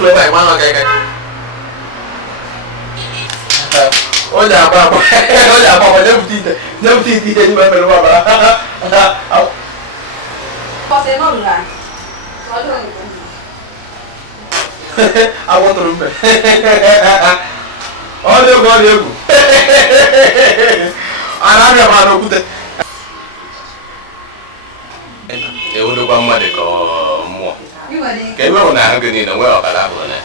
fúlẹ̀ báyìí máa ń lọ kẹ́kẹ́. Ó jà bá bọ̀ lẹ́bùtì ìdíje ní bẹ́ẹ̀ pẹ̀lú bàbá. Ọ̀sẹ̀ náà nù láì. Ọdún òní kò ní. Àwọn tó ń bẹ̀. Ọdún egwu. Àlàáfíà máa lọ kúté. Ewu ló gbá mmadụ ka mmụọ. Ka ebe ọ na-ahụ gị niile nwee ọbara abụọ na.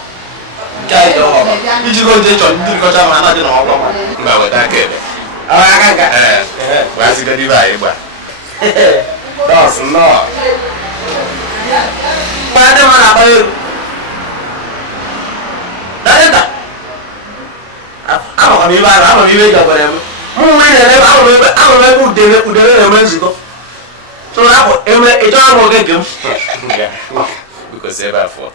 Nke anyị dị ọhụrụ. Iji go ndị chọrọ ndị nkọcha ma anadị n'ọgwọ ma. Mba weta aka ebe. Aka nka. Gbazigo dibe anyị gba. Dọs nnọọ. Mgbe ndị mmadụ agba elu. Dọkịta. Amakwa m ibe ahụ, ama m ibe eji ọgbara eme. Mụ nwe na-eme ama m ebe udere na-eme nzukọ. So now, it's all about them. Because they're bad for.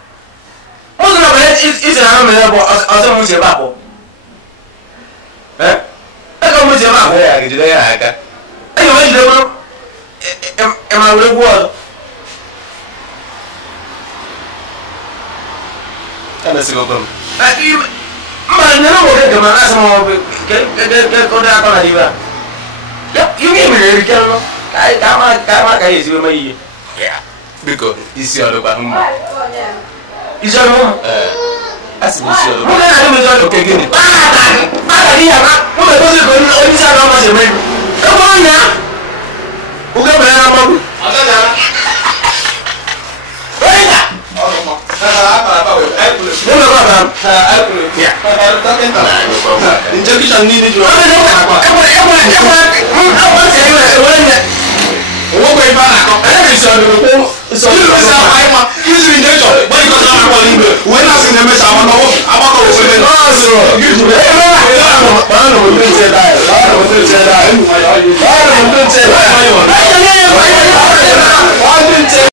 Most of them is an animal or some much about. Eh? I don't much about where I get today. I got. Am I really good? And let's go come. Man, you know what I'm get on that. You gave me the camera. Kama kaye siwe mai. Yeah. Biko isi olo ba mma. Isi olo mma. Asi isi olo. Mo na ni mo ke gini. Baka ni ya ka. Mo be ko se ko ni sa do ma se mai. E ko nya. U ga bere na magu. Ata ja. Oita. Olo mo. Apa we. Ai kule. Mo na ba ba. Ai kule. Ya. Ta kenta. Injection ni ni jo. Owó pé ibà nàkọ. Ẹlẹ́bi sọ̀rọ̀ pé sọ̀rọ̀ pé sọ̀rọ̀ àìmọ̀ yíṣu ìdẹ́jọ́ bọ́ọ̀lì kan náà wà ní ibẹ̀. Òwe náà sì ní ẹ̀mẹ́sà àwọn ọmọ abọ́kọ̀ òfin lẹ́nu. Náà sọ̀rọ̀ yíṣu ẹ̀ ẹ̀ bá wà ní ọ̀nà òfin ṣe dáa.